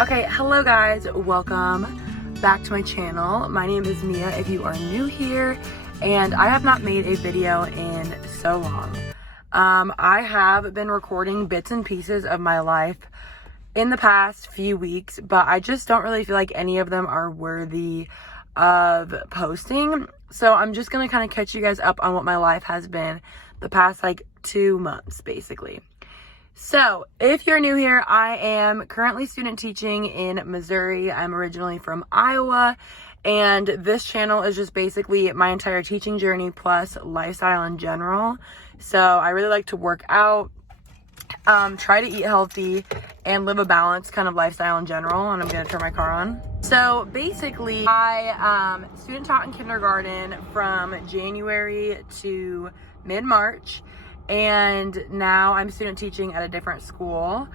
Okay, hello guys, welcome back to my channel. My name is Mia if you are new here, and I have not made a video in so long. I have been recording bits and pieces of my life in the past few weeks, but I just don't really feel like any of them are worthy of posting. So I'm just gonna kind of catch you guys up on what my life has been the past like 2 months basically. So, if you're new here, I am currently student teaching in Missouri. I'm originally from Iowa, and this channel is just basically my entire teaching journey plus lifestyle in general. So, I really like to work out, try to eat healthy, and live a balanced kind of lifestyle in general. And I'm going to turn my car on. So, basically, I student taught in kindergarten from January to mid-March. And now I'm student teaching at a different school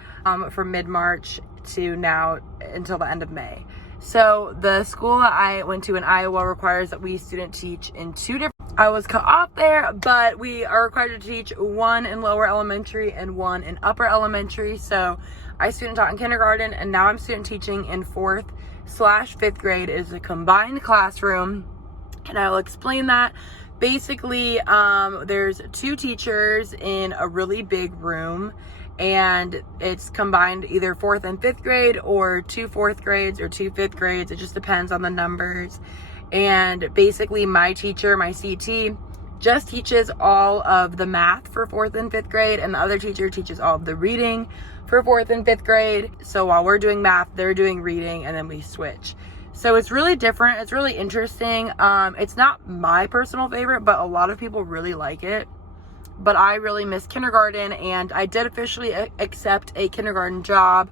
from mid-March to now until the end of May. So the school that I went to in Iowa requires that we student teach in 2 different. I was cut off there, but we are required to teach one in lower elementary and one in upper elementary. So I student taught in kindergarten, and now I'm student teaching in 4th/5th grade. It is a combined classroom, and I will explain that. Basically, there's 2 teachers in a really big room, and it's combined either 4th and 5th grade or 2 4th grades or 2 5th grades. It just depends on the numbers. And basically my teacher, my CT, just teaches all of the math for 4th and 5th grade, and the other teacher teaches all of the reading for 4th and 5th grade. So while we're doing math, they're doing reading, and then we switch. So it's really different. It's really interesting. It's not my personal favorite, but a lot of people really like it. But I really miss kindergarten, and I did officially accept a kindergarten job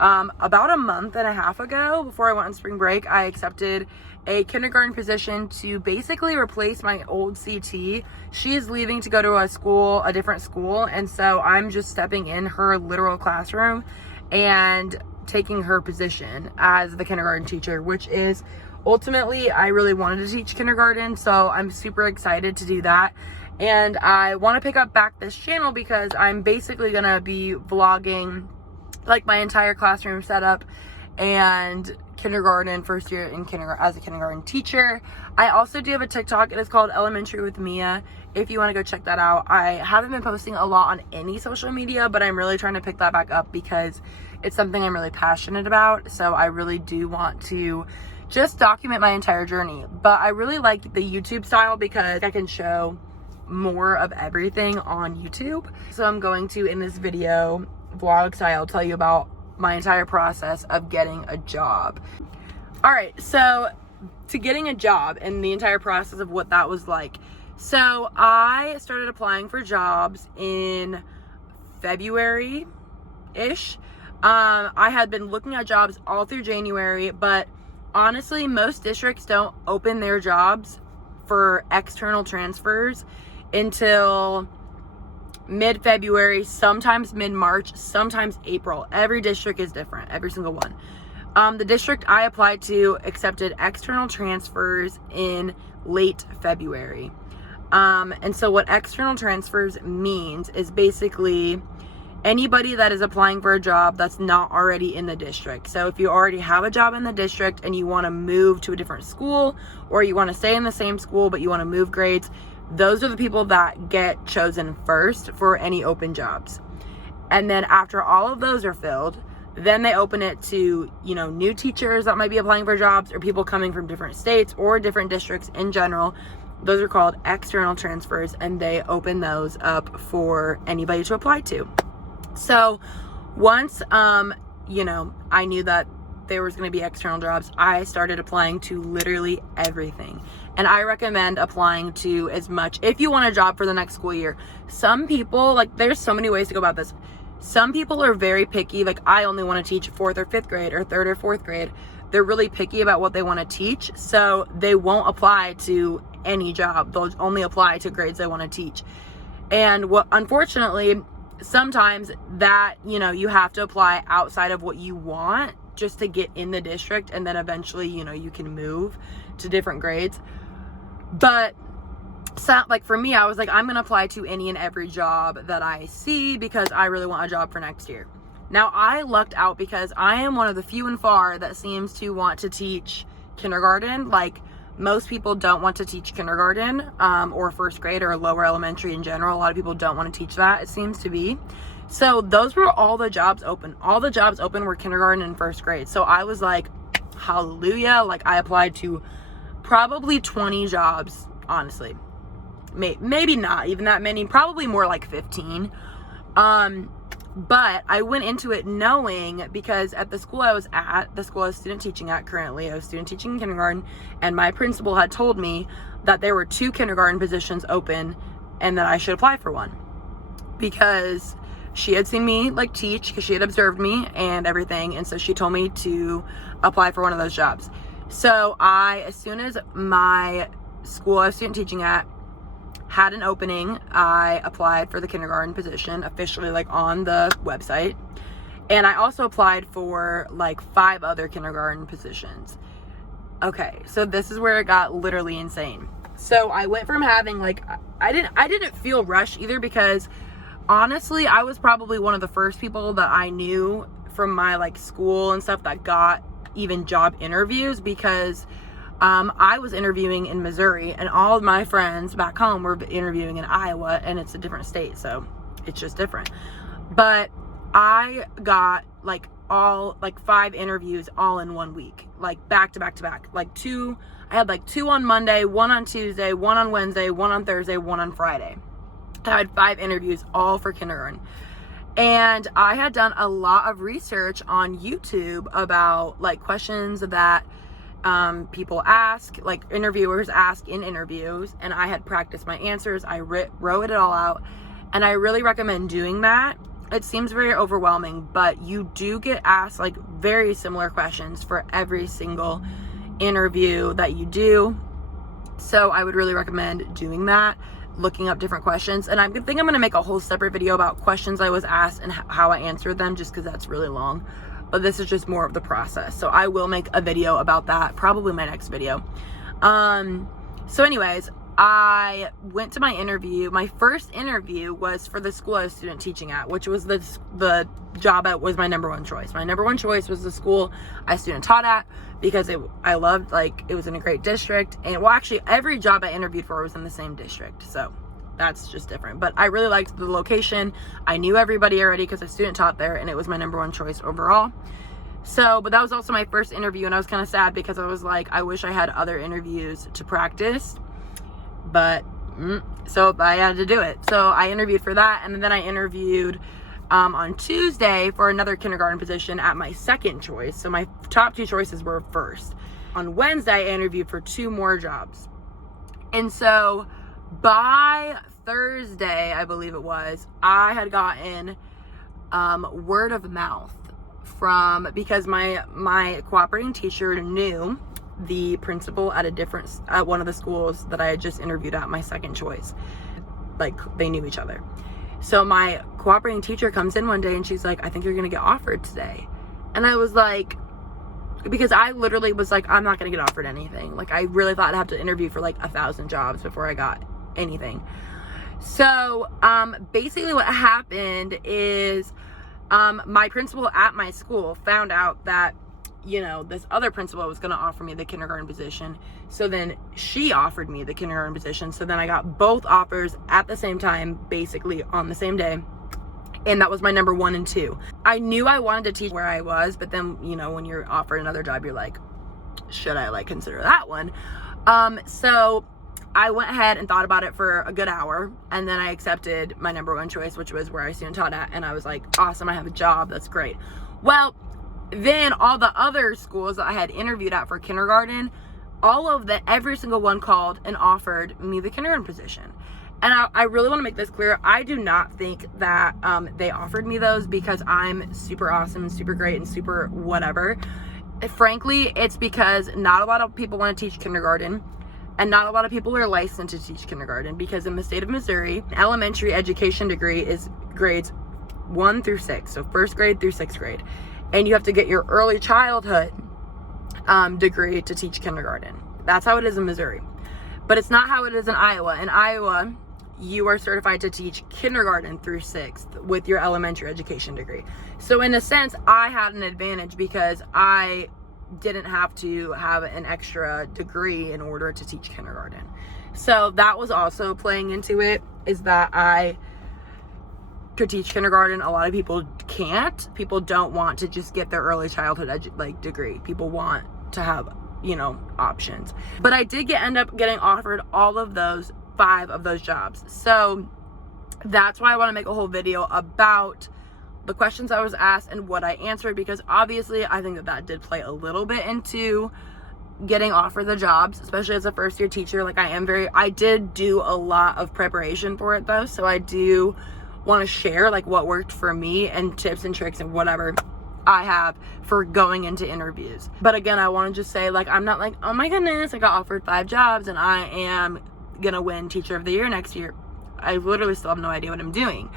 about a month and a half ago. Before I went on spring break, I accepted a kindergarten position to basically replace my old CT. She is leaving to go to a different school, and so I'm just stepping in her literal classroom and taking her position as the kindergarten teacher, which is ultimately, I really wanted to teach kindergarten, so I'm super excited to do that. And I want to pick up back this channel because I'm basically gonna be vlogging like my entire classroom setup and kindergarten, first year in kindergarten as a kindergarten teacher. I also do have a TikTok. It is called Elementary with Mia, if you want to go check that out. I haven't been posting a lot on any social media, but I'm really trying to pick that back up because it's something I'm really passionate about. So I really do want to just document my entire journey. But I really like the YouTube style because I can show more of everything on YouTube. So I'm going to, in this video vlog style, tell you about my entire process of getting a job. All right, so to getting a job and the entire process of what that was like. So I started applying for jobs in February-ish. I had been looking at jobs all through January, but honestly, most districts don't open their jobs for external transfers until mid-February, sometimes mid-March, sometimes April. Every district is different, every single one. The district I applied to accepted external transfers in late February. And so what external transfers means is basically anybody that is applying for a job that's not already in the district. So if you already have a job in the district and you want to move to a different school, or you want to stay in the same school but you want to move grades, those are the people that get chosen first for any open jobs. And then after all of those are filled, then they open it to, new teachers that might be applying for jobs, or people coming from different states or different districts in general. Those are called external transfers, and they open those up for anybody to apply to. So once, I knew that there was going to be external jobs, I started applying to literally everything. And I recommend applying to as much if you want a job for the next school year. Some people, there's so many ways to go about this. Some people are very picky. I only want to teach 4th or 5th grade or 3rd or 4th grade. They're really picky about what they want to teach. So they won't apply to any job. They'll only apply to grades they want to teach. And unfortunately, sometimes that, you have to apply outside of what you want just to get in the district, and then eventually, you can move to different grades. But so, for me, I was like, I'm gonna apply to any and every job that I see because I really want a job for next year. Now, I lucked out because I am one of the few and far that seems to want to teach kindergarten. Like, most people don't want to teach kindergarten or first grade or lower elementary in general. A lot of people don't want to teach that, it seems to be. So those were all the jobs open. All the jobs open were kindergarten and first grade. So I was like, hallelujah. Like, I applied to probably 20 jobs, honestly. Maybe not even that many, probably more like 15. But I went into it knowing, because at the school I was at, the school I was student teaching at currently, I was student teaching in kindergarten, and my principal had told me that there were 2 kindergarten positions open and that I should apply for one, because she had seen me like teach, because she had observed me and everything, and so she told me to apply for one of those jobs. So as soon as my school I was student teaching at had an opening, I applied for the kindergarten position officially, like on the website. And I also applied for like 5 other kindergarten positions. Okay, so this is where it got literally insane. So I went from having like, I didn't feel rushed either, because honestly, I was probably one of the first people that I knew from my like school and stuff that got even job interviews, because I was interviewing in Missouri and all of my friends back home were interviewing in Iowa, and it's a different state, so it's just different. But I got like 5 interviews all in 1 week, like back to back to back. Like I had like 2 on Monday, 1 on Tuesday, 1 on Wednesday, 1 on Thursday, 1 on Friday. I had 5 interviews all for kindergarten. And I had done a lot of research on YouTube about like questions that people ask, like interviewers ask in interviews, and I had practiced my answers. I wrote it all out, and I really recommend doing that. It seems very overwhelming, but you do get asked like very similar questions for every single interview that you do. So I would really recommend doing that, looking up different questions. And I think I'm going to make a whole separate video about questions I was asked and how I answered them, just because that's really long. But this is just more of the process. So I will make a video about that, probably my next video. So anyways, I went to my interview. My first interview was for the school I was student teaching at, which was the job that was my number 1 choice. My number 1 choice was the school I student taught at, because I loved, like, it was in a great district. And well, actually every job I interviewed for was in the same district, so that's just different. But I really liked the location. I knew everybody already because I student taught there, and it was my number 1 choice overall. So, but that was also my first interview, and I was kind of sad because I was like, I wish I had other interviews to practice, but so I had to do it. So I interviewed for that, and then I interviewed on Tuesday for another kindergarten position at my second choice. So my top 2 choices were first. On Wednesday, I interviewed for 2 more jobs. And so by Thursday, I believe it was, I had gotten word of mouth because my cooperating teacher knew the principal at one of the schools that I had just interviewed at, my second choice. Like, they knew each other. So my cooperating teacher comes in one day and she's like, I think you're gonna get offered today. And I was like, because I literally was like, I'm not gonna get offered anything. Like, I really thought I'd have to interview for like 1,000 jobs before I got anything. So basically what happened is my principal at my school found out that, you know, this other principal was going to offer me the kindergarten position. So then she offered me the kindergarten position. So then I got both offers at the same time, basically on the same day. And that was my number 1 and 2. I knew I wanted to teach where I was, but then, you know, when you're offered another job, you're like, should I like consider that one? So I went ahead and thought about it for a good hour, and then I accepted my number 1 choice, which was where I student taught at, and I was like, awesome, I have a job, that's great. Well, then all the other schools that I had interviewed at for kindergarten, every single one called and offered me the kindergarten position. And I really want to make this clear. I do not think that they offered me those because I'm super awesome and super great and super whatever. Frankly, it's because not a lot of people want to teach kindergarten, and not a lot of people are licensed to teach kindergarten, because in the state of Missouri, elementary education degree is grades 1 through 6, so 1st grade through 6th grade. And you have to get your early childhood degree to teach kindergarten. That's how it is in Missouri. But it's not how it is in Iowa. In Iowa, you are certified to teach kindergarten through 6th with your elementary education degree. So in a sense, I had an advantage because I didn't have to have an extra degree in order to teach kindergarten. So that was also playing into it, is that I could teach kindergarten. A lot of people can't. People don't want to just get their early childhood degree. People want to have, you know, options. But I did end up getting offered all of those 5 of those jobs. So that's why I want to make a whole video about the questions I was asked and what I answered, because obviously I think that did play a little bit into getting offered the jobs, especially as a first year teacher. Like I did do a lot of preparation for it though. So I do want to share like what worked for me and tips and tricks and whatever I have for going into interviews. But again, I want to just say, like, I'm not like, oh my goodness, I got offered 5 jobs and I am gonna win Teacher of the Year next year. I literally still have no idea what I'm doing.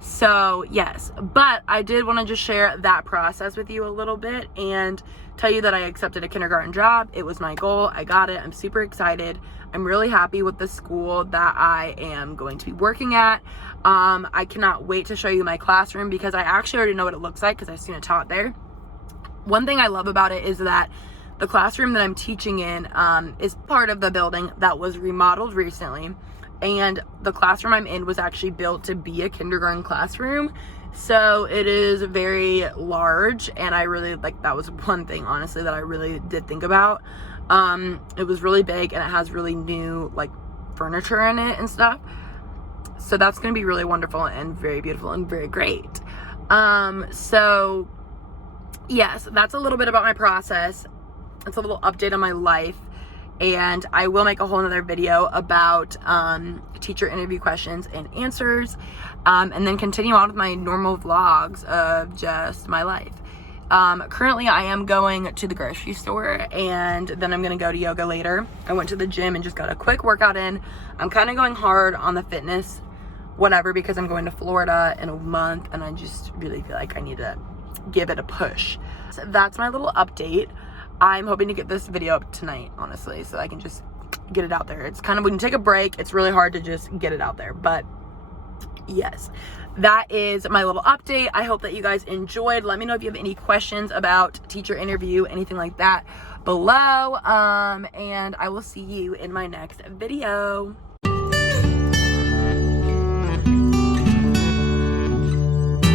So yes, but I did want to just share that process with you a little bit and tell you that I accepted a kindergarten job. It was my goal. I got it. I'm super excited. I'm really happy with the school that I am going to be working at. I cannot wait to show you my classroom, because I actually already know what it looks like because I've seen it taught there. One thing I love about it is that the classroom that I'm teaching in is part of the building that was remodeled recently. And the classroom I'm in was actually built to be a kindergarten classroom. So it is very large, and I really, like, that was one thing, honestly, that I really did think about. It was really big, and it has really new, like, furniture in it and stuff. So that's going to be really wonderful and very beautiful and very great. So yes, that's a little bit about my process. It's a little update on my life. And I will make a whole nother video about teacher interview questions and answers, and then continue on with my normal vlogs of just my life. Currently I am going to the grocery store, and then I'm gonna go to yoga later. I went to the gym and just got a quick workout in. I'm kind of going hard on the fitness whatever because I'm going to Florida in a month, and I just really feel like I need to give it a push. So that's my little update. I'm hoping to get this video up tonight, honestly, so I can just get it out there. It's kind of, when you take a break, it's really hard to just get it out there. But yes, that is my little update. I hope that you guys enjoyed. Let me know if you have any questions about teacher interview, anything like that below. And I will see you in my next video.